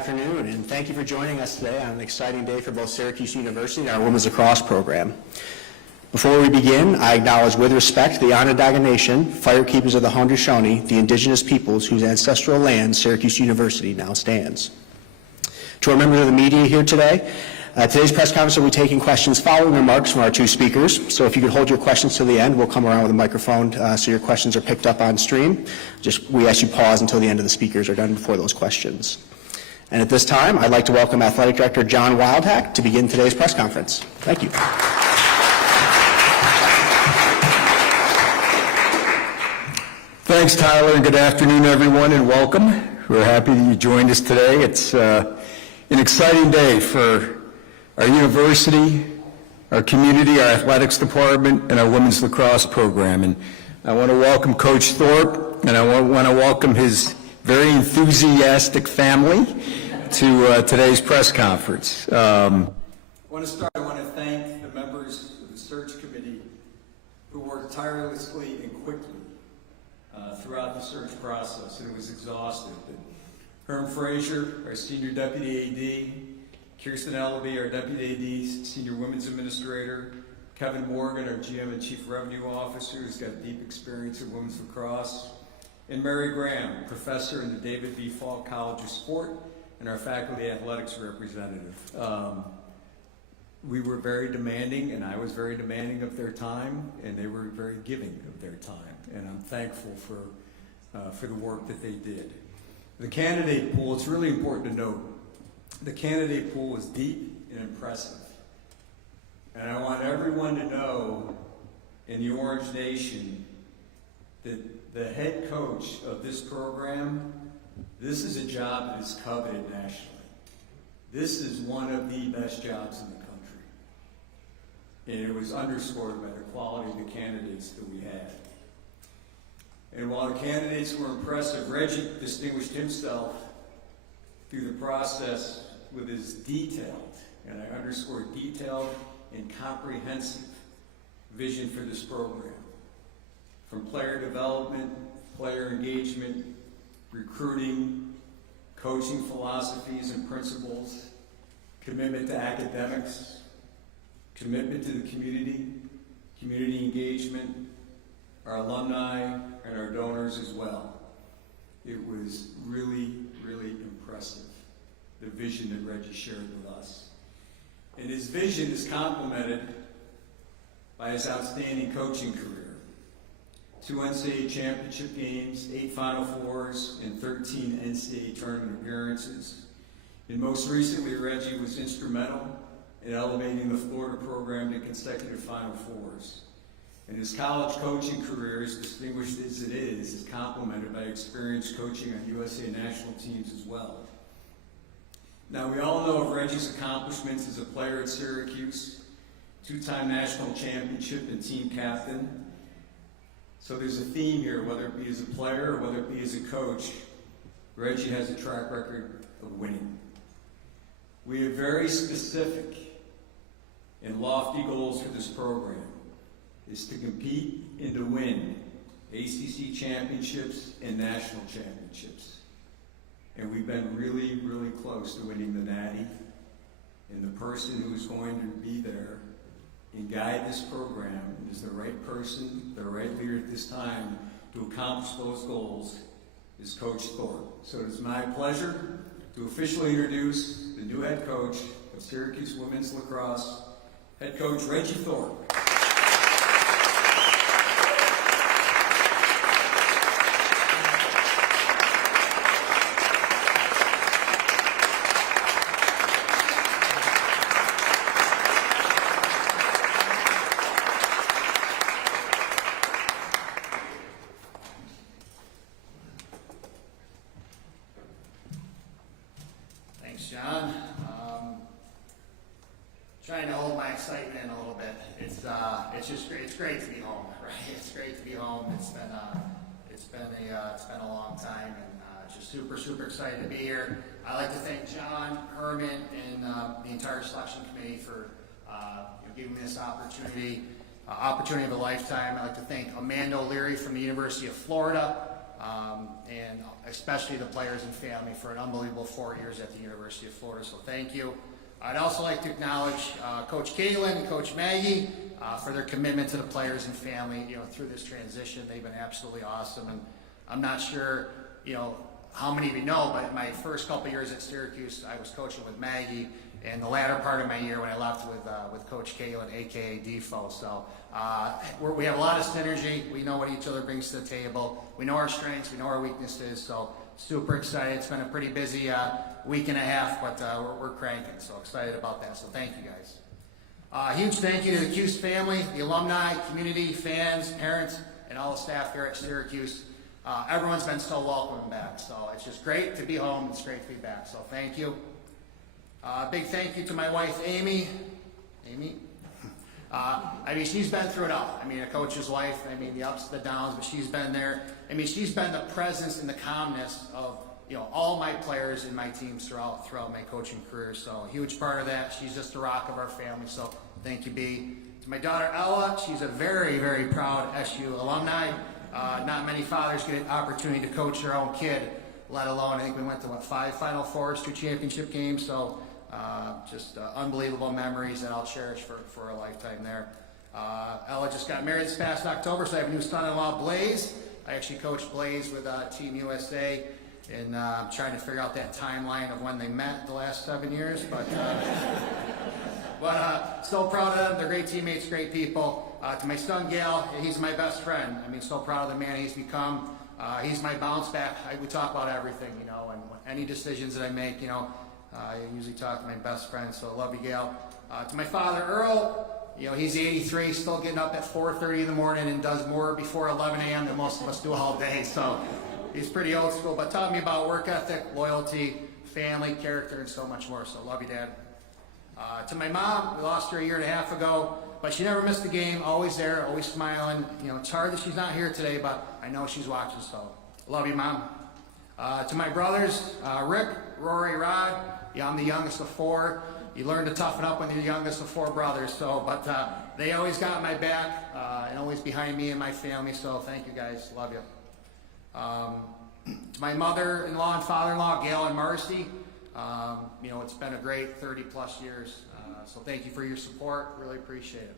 afternoon, and thank you for joining us today on an exciting day for both Syracuse University and our women's lacrosse program. Before we begin, I acknowledge with respect the Onondaga Nation, firekeepers of the Haudenosaunee, the indigenous peoples whose ancestral land Syracuse University now stands. To our members of the media here today, today's press conference will be taking questions following remarks from our two speakers. So if you could hold your questions to the end, we'll come around with a microphone so your questions are picked up on stream. We ask you pause until the end of the speakers are done before those questions. And at this time, I'd like to welcome Athletic Director John Wildhack to begin today's press conference. Thank you. Thanks, Tyler, and good afternoon, everyone, and welcome. We're happy that you joined us today. It's an exciting day for our university, our community, our athletics department, and our women's lacrosse program. And I want to welcome Coach Thorpe, and I want to welcome his very enthusiastic family to today's press conference. I want to thank the members of the search committee who worked tirelessly and quickly throughout the search process, and it was exhaustive. Herm Frazier, our Senior Deputy AD, Kirsten Ellaby, our Deputy AD, Senior Women's Administrator, Kevin Morgan, our GM and Chief Revenue Officer, who's got deep experience in women's lacrosse, and Mary Graham, Professor in the David B. Falk College of Sport, and our Faculty Athletics Representative. We were very demanding, and I was very demanding of their time, and they were very giving of their time, and I'm thankful for the work that they did. The candidate pool, it's really important to note, the candidate pool is deep and impressive. And I want everyone to know in the Orange Nation that the head coach of this program, this is a job that is coveted nationally. This is one of the best jobs in the country. And it was underscored by the quality of the candidates that we had. And while the candidates were impressive, Regy distinguished himself through the process with his detailed, and I underscore detailed and comprehensive vision for this program. From player development, player engagement, recruiting, coaching philosophies and principles, commitment to academics, commitment to the community, community engagement, our alumni, and our donors as well. It was really, really impressive, the vision that Regy shared with us. And his vision is complemented by his outstanding coaching career. 2 NCAA championship games, 8 Final Fours, and 13 NCAA tournament appearances. And most recently, Regy was instrumental in elevating the Florida program to consecutive Final Fours. And his college coaching career, as distinguished as it is complemented by experience coaching on USA national teams as well. Now, we all know of Regy's accomplishments as a player at Syracuse, 2-time national championship and team captain. So there's a theme here, whether it be as a player or whether it be as a coach, Regy has a track record of winning. We have very specific and lofty goals for this program, is to compete and to win ACC championships and national championships. And we've been really, really close to winning the Natty. And the person who's going to be there and guide this program is the right person, the right leader at this time to accomplish those goals is Coach Thorpe. So it is my pleasure to officially introduce the new head coach of Syracuse Women's Lacrosse, head coach Regy Thorpe. John. Trying to hold my excitement in a little bit. It's just great. It's great to be home, right? It's great to be home. It's been a long time, and just super excited to be here. I'd like to thank John, Herman, and the entire selection committee for giving me this opportunity of a lifetime. I'd like to thank Amanda O'Leary from the University of Florida, and especially the players and family for an unbelievable 4 years at the University of Florida. So thank you. I'd also like to acknowledge Coach Caitlin and Coach Maggie for their commitment to the players and family, through this transition. They've been absolutely awesome, and I'm not sure, how many of you know, but my first couple of years at Syracuse, I was coaching with Maggie, and the latter part of my year when I left with Coach Caitlin, aka Defo. So we have a lot of synergy. We know what each other brings to the table. We know our strengths. We know our weaknesses. So super excited. It's been a pretty busy week and a half, but we're cranking. So excited about that. So thank you guys. Huge thank you to the Cuse family, the alumni, community, fans, parents, and all the staff here at Syracuse. Everyone's been so welcoming back. So it's just great to be home. It's great to be back. So thank you. Big thank you to my wife, Amy. She's been through it all. A coach's wife, the ups, the downs, but she's been there. She's been the presence and the calmness of, all my players and my teams throughout my coaching career. So a huge part of that. She's just the rock of our family. So thank you, B. To my daughter, Ella, she's a very, very proud SU alumni. Not many fathers get an opportunity to coach their own kid, let alone, I think we went to 5 Final Fours, 2 championship games. So just unbelievable memories that I'll cherish for a lifetime there. Ella just got married this past October, so I have a new son-in-law, Blaze. I actually coached Blaze with Team USA, and I'm trying to figure out that timeline of when they met the last 7 years, but so proud of them. They're great teammates, great people. To my son, Gail, he's my best friend. So proud of the man he's become. He's my bounce back. We talk about everything, and any decisions that I make, I usually talk to my best friend, so I love you, Gail. To my father, Earl, he's 83, still getting up at 4:30 in the morning and does more before 11 a.m. than most of us do all day, so he's pretty old school, but taught me about work ethic, loyalty, family, character, and so much more, so love you, Dad. To my mom, we lost her a year and a half ago, but she never missed a game, always there, always smiling. It's hard that she's not here today, but I know she's watching, so love you, Mom. To my brothers, Rick, Rory, Rod, I'm the youngest of 4. You learn to toughen up when you're the youngest of 4 brothers, but they always got my back and always behind me and my family, so thank you guys, love you. To my mother-in-law and father-in-law, Gail and Marcy, it's been a great 30 plus years, so thank you for your support, really appreciate it.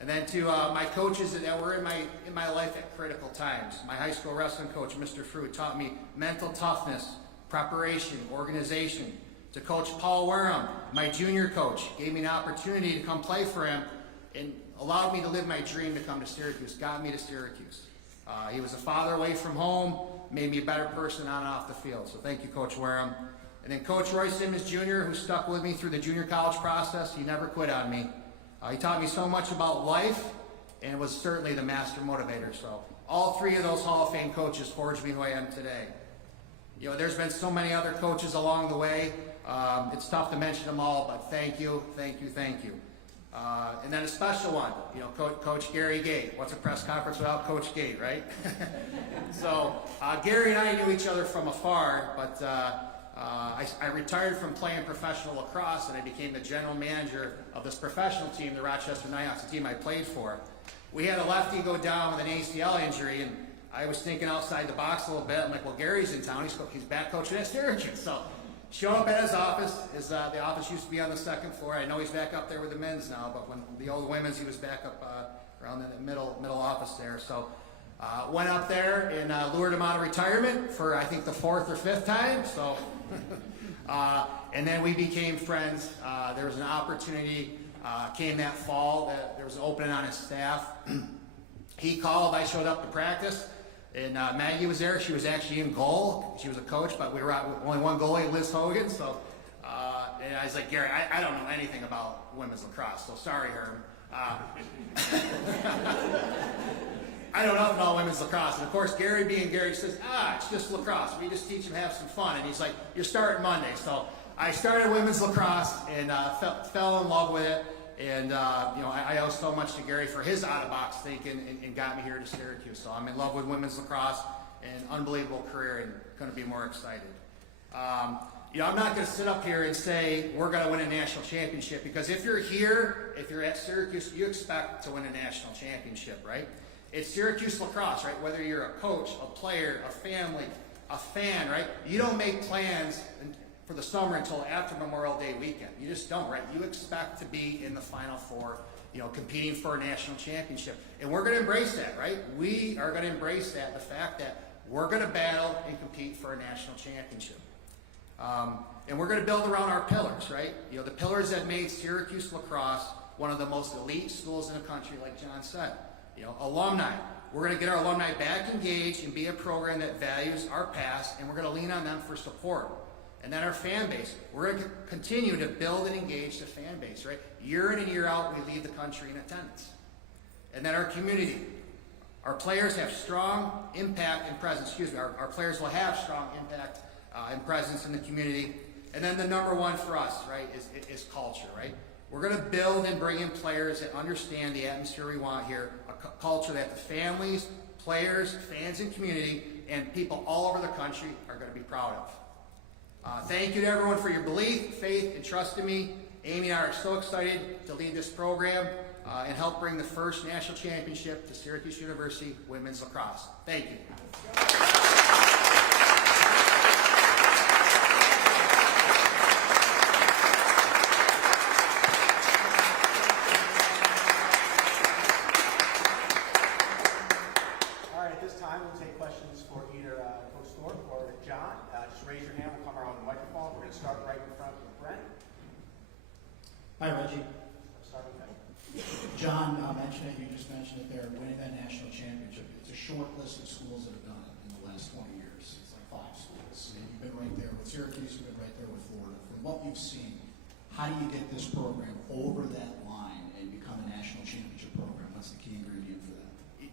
And then to my coaches that were in my life at critical times. My high school wrestling coach, Mr. Fruit, taught me mental toughness, preparation, organization. To Coach Paul Wareham, my junior coach, gave me an opportunity to come play for him and allowed me to live my dream to come to Syracuse, got me to Syracuse. He was a father away from home, made me a better person on and off the field. So thank you, Coach Wareham. And then Coach Roy Simmons Jr., who stuck with me through the junior college process. He never quit on me. He taught me so much about life and was certainly the master motivator. So all 3 of those Hall of Fame coaches forged me who I am today. There's been so many other coaches along the way. It's tough to mention them all, but thank you, thank you, thank you. And then a special one, Coach Gary Gate. What's a press conference without Coach Gate, right? So Gary and I knew each other from afar, but I retired from playing professional lacrosse and I became the general manager of this professional team, the Rochester Nighthawks, the team I played for. We had a lefty go down with an ACL injury, and I was thinking outside the box a little bit. I'm like, well, Gary's in town. He's back coaching at Syracuse. So show up at his office. The office used to be on the 2nd floor. I know he's back up there with the men's now, but when the old women's, he was back up around the middle office there. So went up there and lured him out of retirement for, I think, the 4th or 5th time. So, and then we became friends. There was an opportunity, came that fall, that there was an opening on his staff. He called, I showed up to practice, and Maggie was there. She was actually in goal. She was a coach, but we were only one goalie, Liz Hogan. So, and I was like, Gary, I don't know anything about women's lacrosse, so sorry, Herm. I don't know about women's lacrosse. And of course, Gary being Gary says, it's just lacrosse. We just teach them to have some fun. And he's like, you're starting Monday. So I started women's lacrosse and fell in love with it. And, I owe so much to Gary for his out-of-box thinking and got me here to Syracuse. So I'm in love with women's lacrosse and unbelievable career and couldn't be more excited. I'm not going to sit up here and say we're going to win a national championship, because if you're here, if you're at Syracuse, you expect to win a national championship, right? It's Syracuse Lacrosse, right? Whether you're a coach, a player, a family, a fan, right? You don't make plans for the summer until after Memorial Day weekend. You just don't, right? You expect to be in the Final Four, competing for a national championship. And we're going to embrace that, right? We are going to embrace that, the fact that we're going to battle and compete for a national championship. And we're going to build around our pillars, right? The pillars that made Syracuse Lacrosse one of the most elite schools in the country, like John said. Alumni. We're going to get our alumni back engaged and be a program that values our past, and we're going to lean on them for support. And then our fan base. We're going to continue to build and engage the fan base, right? Year in and year out, we lead the country in attendance. And then our community. Our players have strong impact and presence. Our players will have strong impact and presence in the community. And then the number one for us, right, is culture, right? We're going to build and bring in players that understand the atmosphere we want here, a culture that the families, players, fans, and community, and people all over the country are going to be proud of. Thank you to everyone for your belief, faith, and trust in me. Amy and I are so excited to lead this program and help bring the first national championship to Syracuse University Women's Lacrosse. Thank you. We'll take questions for either Coach Thorpe or John. Just raise your hand. We'll come around with the microphone. We're going to start right in front with Brent. Hi, Regy. Start with Brent. John mentioned it. You just mentioned it there. Winning that national championship. It's a short list of schools that have done it in the last 20 years. It's like 5 schools. And you've been right there with Syracuse. You've been right there with Florida. From what you've seen, how do you get this program over that line and become a national championship program? What's the key ingredient for that?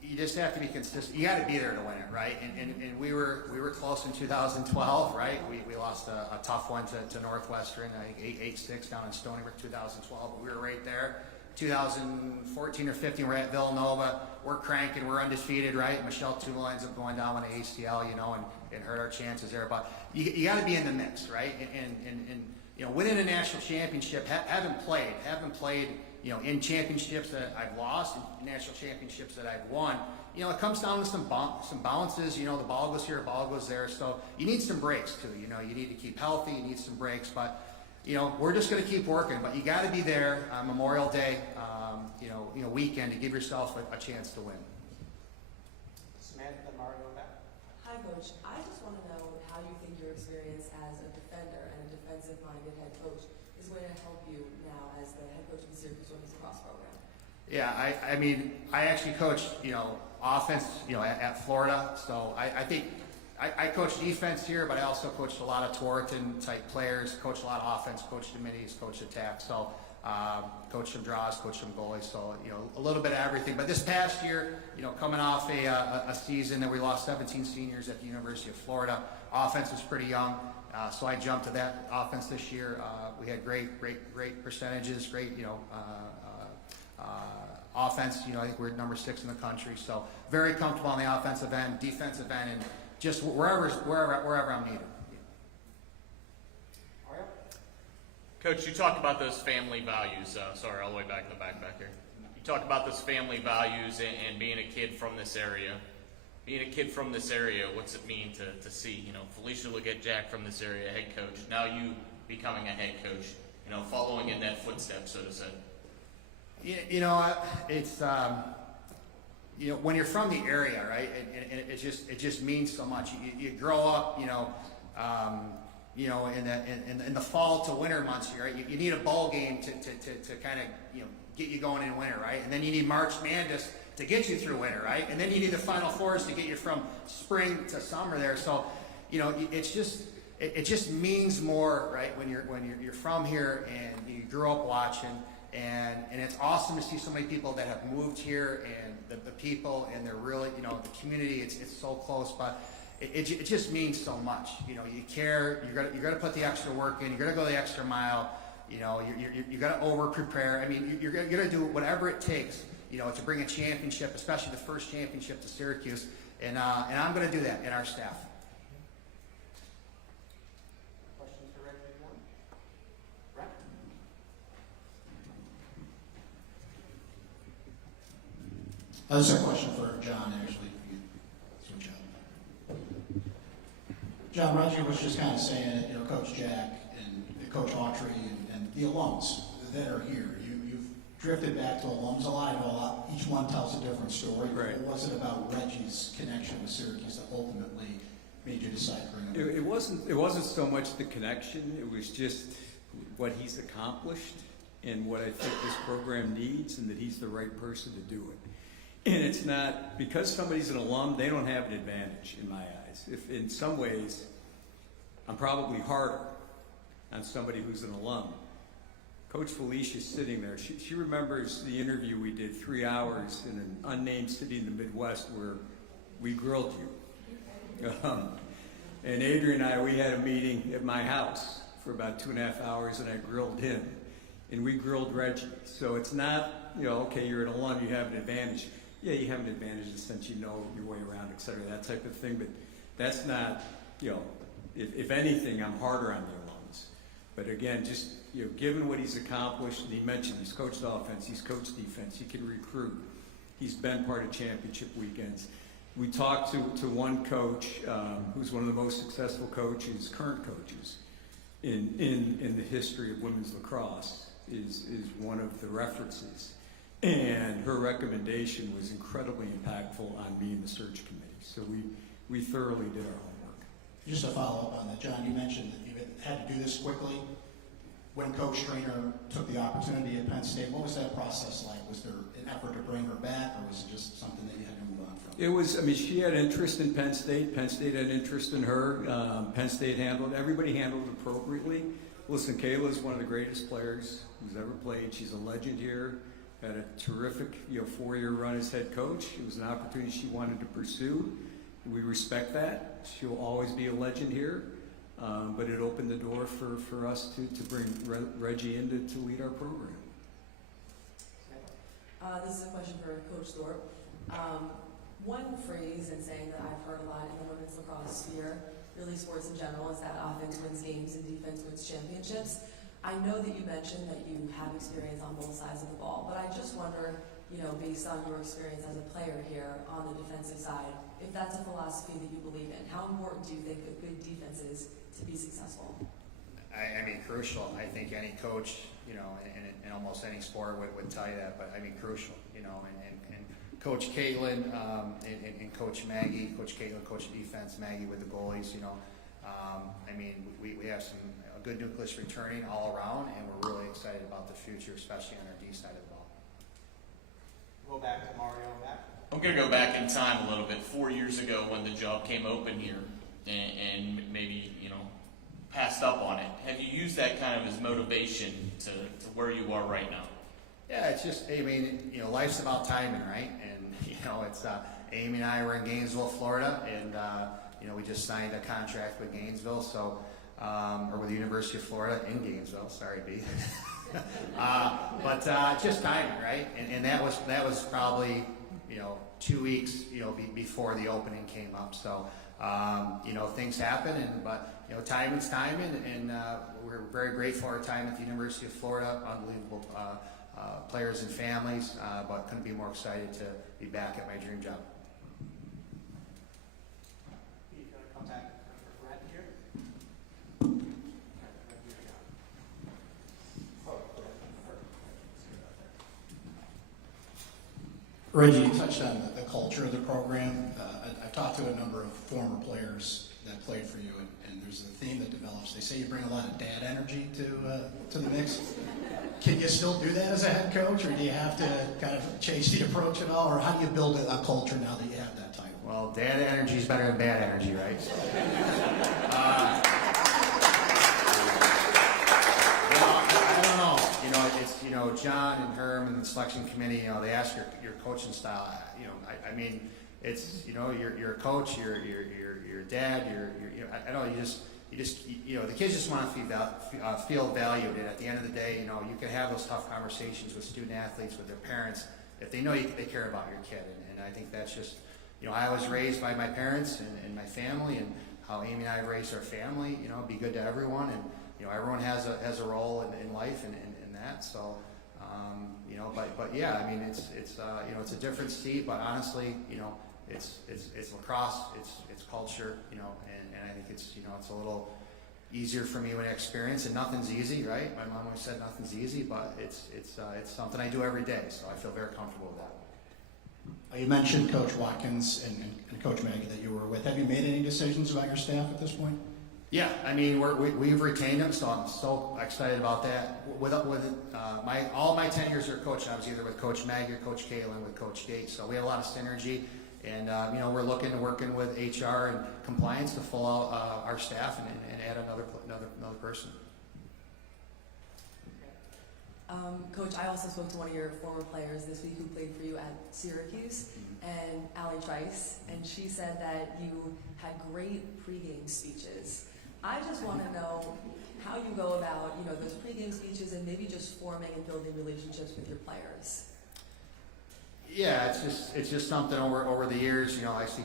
You just have to be consistent. You got to be there to win it, right? And we were close in 2012, right? We lost a tough one to Northwestern, I think 8-6 down in Stony Brook, 2012. But we were right there. 2014 or 15, we're at Villanova. We're cranking. We're undefeated, right? Michelle Tula ends up going down with an ACL, and hurt our chances there. But you got to be in the mix, right? And winning a national championship, haven't played. In championships that I've lost, and national championships that I've won, it comes down to some bounces. The ball goes here, the ball goes there. So you need some breaks too. You need to keep healthy. You need some breaks. But we're just going to keep working. But you got to be there on Memorial Day, weekend to give yourself a chance to win. Samantha, Mario, back. Hi, Coach. I just want to know how you think your experience as a defender and a defensive-minded head coach is going to help you now as the head coach of the Syracuse Women's Lacrosse program. Yeah, I actually coached, offense, at Florida. So I think I coached defense here, but I also coached a lot of Torrington-type players, coached a lot of offense, coached the middies, coached attack. So coached some draws, coached some goalies. So, a little bit of everything. But this past year, coming off a season that we lost 17 seniors at the University of Florida, offense was pretty young. So I jumped to that offense this year. We had great percentages, great, offense. I think we're number 6 in the country. So very comfortable on the offensive end, defensive end, and just wherever I'm needed. Coach, you talked about those family values. Sorry, all the way back in the back here. You talked about those family values and being a kid from this area. Being a kid from this area, what's it mean to see, Felicia look at Jack from this area, head coach, now you becoming a head coach, following in that footstep, so to say? It's, when you're from the area, right, and it just means so much. You grow up, in the fall to winter months, right? You need a bowl game to kind of, get you going in winter, right? And then you need March Madness to get you through winter, right? And then you need the Final Fours to get you from spring to summer there. So, it just means more, right? When you're from here and you grew up watching, and it's awesome to see so many people that have moved here, and the people, and they're really, the community. It's so close, but it just means so much. You care. You're gonna put the extra work in. You're gonna go the extra mile. You're gonna over prepare. I mean, you're gonna do whatever it takes. To bring a championship, especially the first championship to Syracuse, and I'm going to do that, and our staff. Questions for Regy Thorpe? Brent? This is a question for John. John, actually, if you switch up. John, Regy was just kind of saying it, you know, Coach Jack and Coach Autry and the alums that are here. You've drifted back to alums a lot. I know a lot. Each one tells a different story. Right. What was it about Reggie's connection with Syracuse that ultimately made you decide to bring him? It wasn't so much the connection. It was just what he's accomplished and what I think this program needs, and that he's the right person to do it. And it's not because somebody's an alum; they don't have an advantage in my eyes. If in some ways, I'm probably harder on somebody who's an alum. Coach Felicia's sitting there. She remembers the interview we did, 3 hours in an unnamed city in the Midwest where we grilled you. And Adrian and I, we had a meeting at my house for about 2.5 hours, and I grilled him, and we grilled Regy. So it's not, you know, okay, you're an alum, you have an advantage. Yeah, you have an advantage in the sense you know your way around, et cetera, that type of thing, but that's not, you know, if anything, I'm harder on the alums. But again, just, you know, given what he's accomplished, and he mentioned he's coached offense, he's coached defense, he can recruit, he's been part of championship weekends. We talked to one coach who's one of the most successful coaches, current coaches, in the history of women's lacrosse, is one of the references. And her recommendation was incredibly impactful on me and the search committee. So we thoroughly did our homework. Just to follow up on that, John, you mentioned that you had to do this quickly. When Coach Trainer took the opportunity at Penn State, what was that process like? Was there an effort to bring her back, or was it just something that you had to move on from? It was, I mean, she had interest in Penn State. Penn State had interest in her. Penn State everybody handled it appropriately. Listen, Kayla's one of the greatest players who's ever played. She's a legend here. Had a terrific, 4-year run as head coach. It was an opportunity she wanted to pursue. We respect that. She'll always be a legend here. But it opened the door for us to bring Regy in to lead our program. This is a question for Coach Thorpe. One phrase and saying that I've heard a lot in the women's lacrosse sphere, really sports in general, is that offense wins games and defense wins championships. I know that you mentioned that you have experience on both sides of the ball, but I just wonder, based on your experience as a player here on the defensive side, if that's a philosophy that you believe in. How important do you think a good defense is to be successful? I mean, crucial. I think any coach, in almost any sport would tell you that, but I mean, crucial, and Coach Caitlin and Coach Maggie, Coach Caitlin, Coach defense, Maggie with the goalies, I mean, we have some good nucleus returning all around, and we're really excited about the future, especially on our D side of the ball. Go back to Mario back. I'm going to go back in time a little bit. 4 years ago when the job came open here and maybe, passed up on it. Have you used that kind of as motivation to where you are right now? Yeah, it's just, I mean, life's about timing, right? And, it's, Amy and I were in Gainesville, Florida, and, we just signed a contract with Gainesville, so, or with the University of Florida in Gainesville, sorry, B. But just timing, right? And that was probably, 2 weeks, before the opening came up. So, things happen, but timing's timing, and we're very grateful for our time at the University of Florida. Unbelievable players and families, but couldn't be more excited to be back at my dream job. Regy, you touched on the culture of the program. I've talked to a number of former players that played for you, and there's a theme that develops. They say you bring a lot of dad energy to the mix. Can you still do that as a head coach, or do you have to kind of change the approach at all, or how do you build a culture now that you have that title? Well, dad energy is better than bad energy, right? I don't know. It's John and Herm and the selection committee. They ask your coaching style. I mean, it's you're a coach, you're a dad, I don't know. You just the kids just want to feel valued, and at the end of the day, you can have those tough conversations with student athletes, with their parents, if they know they care about your kid, and I think that's just I was raised by my parents and my family, and how Amy and I raised our family. Be good to everyone, and everyone has a role in life and that. So but yeah, I mean it's a different seat, but honestly, it's lacrosse, it's culture, you know, and I think it's, you know, it's a little easier for me when I experience, and nothing's easy, right? My mom always said nothing's easy, but it's something I do every day, so I feel very comfortable with that. You mentioned Coach Watkins and Coach Maggie that you were with. Have you made any decisions about your staff at this point? Yeah, I mean, we've retained them, so I'm so excited about that. With all my 10 years as coach, I was either with Coach Maggie or Coach Kalen with Coach Gates, so we had a lot of synergy. And you know, we're working with HR and compliance to fill out our staff and add another person. Coach, I also spoke to one of your former players this week who played for you at Syracuse, and Allie Trice, and she said that you had great pregame speeches. I just want to know how you go about, you know, those pregame speeches and maybe just forming and building relationships with your players. Yeah, it's just something over the years. You know, I see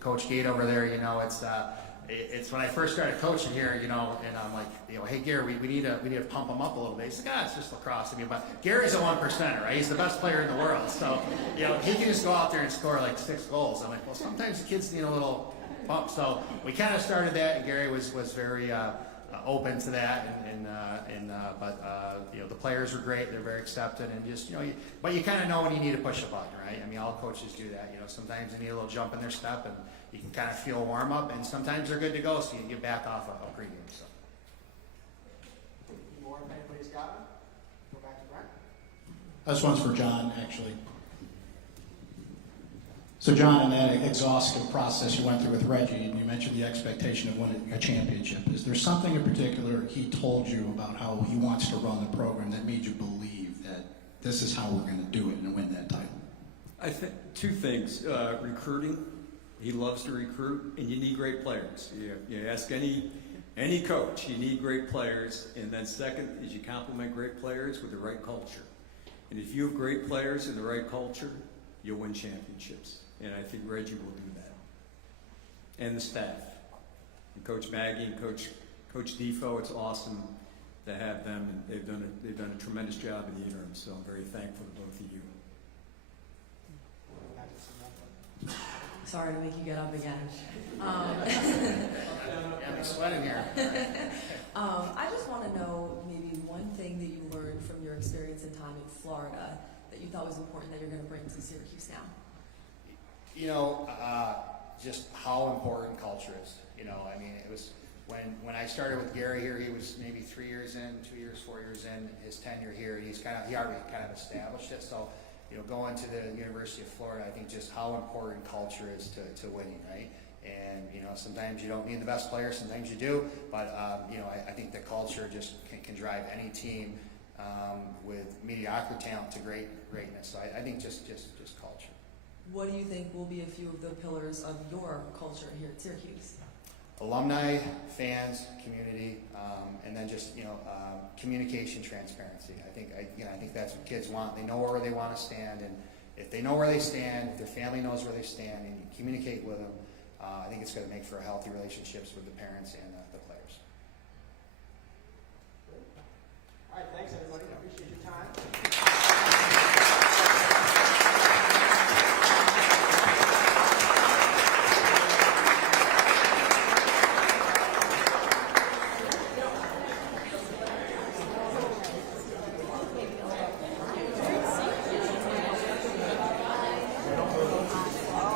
Coach Gate over there. You know, it's when I first started coaching here. You know, and I'm like, you know, hey Gary, we need to pump him up a little bit. He's like, it's just lacrosse. I mean, but Gary's a 1%er, right? He's the best player in the world. So, you know, he can just go out there and score like 6 goals. I'm like, well, sometimes the kids need a little bump. So we kind of started that, and Gary was very open to that, but you know, the players were great. They're very accepting, and just, you know, but you kind of know when you need to push a button, right? I mean, all coaches do that. You know, sometimes they need a little jump in their step, and you can kind of feel a warm up, and sometimes they're good to go, so you get back off a pregame. So. More if anybody's got it. Go back to Brent. This one's for John, actually. So John, in that exhaustive process you went through with Regy, and you mentioned the expectation of winning a championship. Is there something in particular he told you about how he wants to run the program that made you believe that this is how we're going to do it and win that title? I think 2 things. Recruiting. He loves to recruit, and you need great players. You ask any coach, you need great players. And then second is you complement great players with the right culture. And if you have great players and the right culture, you'll win championships. And I think Regy will do that. And the staff. And Coach Maggie and Coach Defo, it's awesome to have them, and they've done a tremendous job in the interim, so I'm very thankful to both of you. Sorry to make you get up again. Yeah, I'm sweating here. I just want to know maybe one thing that you learned from your experience and time in Florida that you thought was important that you're going to bring to Syracuse now. You know, just how important culture is. You know, I mean, it was when I started with Gary here, he was maybe 3 years in, 2 years, 4 years in his tenure here. He already kind of established it. So, you know, going to the University of Florida, I think just how important culture is to winning, right? And, you know, sometimes you don't need the best players, sometimes you do, but, you know, I think the culture just can drive any team with mediocre talent to greatness. So I think just culture. What do you think will be a few of the pillars of your culture here at Syracuse? Alumni, fans, community, and then just, you know, communication, transparency. I think that's what kids want. They know where they want to stand, and if they know where they stand, if their family knows where they stand, and you communicate with them, I think it's going to make for healthy relationships with the parents and the players. All right, thanks everybody.